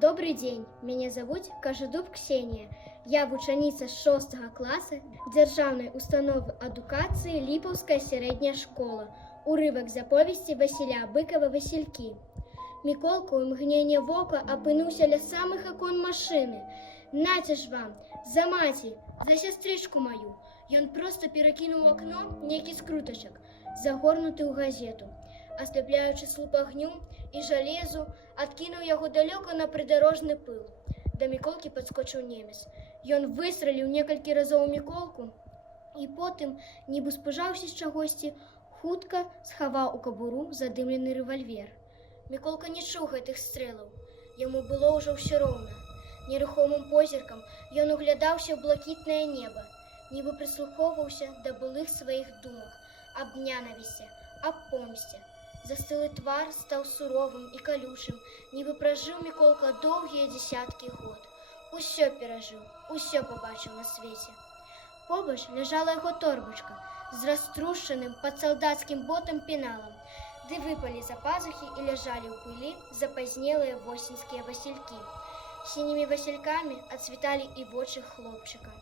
Добрый день, меня зовут Кажедуб Ксения. Я вучаніца 6 класса Дзяржаўнай установы адукацыі Ліпаўская сярэдняя школа. Урывак з аповесці Васіля Быкова «Васількі». Міколка ў імгненне вока апынуўся ля самых акон машыны. Наце ж вам, за маці, за сястрычку маю. Ён проста перакінуў у акно нейкі скрутачак, загорнуты ў газету. Асляпляючы слуп агню і жалезу, адкінуў яго далёка на прыдарожны пыл. Да Міколкі падскочыў немец. Ён выстраліў некалькі разоў у Міколку і потым, нібы спужаўся з чагосьці, хутка схаваў у кабуру задымлены рэвальвер. Міколка не чуў гэтых стрэлаў. Яму было ўжо ўсё роўна. Нерухомым позіркам ён углядаўся ў блакітнае неба, нібы прыслухоўваўся да былых сваіх думак аб нянавісці, аб помсце. Застылы твар стаў суровым і калючым, нібы пражыў Міколка доўгія дзесяткі год. Усё перажыў, усё пабачыў на свеце. Побач ляжала яго торбачка з раструшчаным пад салдацкім ботам пеналам, ды выпалі за пазухі і ляжалі ў пылі запазнелыя восеньскія васількі. Сінімі васількамі ацвіталі і вочы хлопчыка.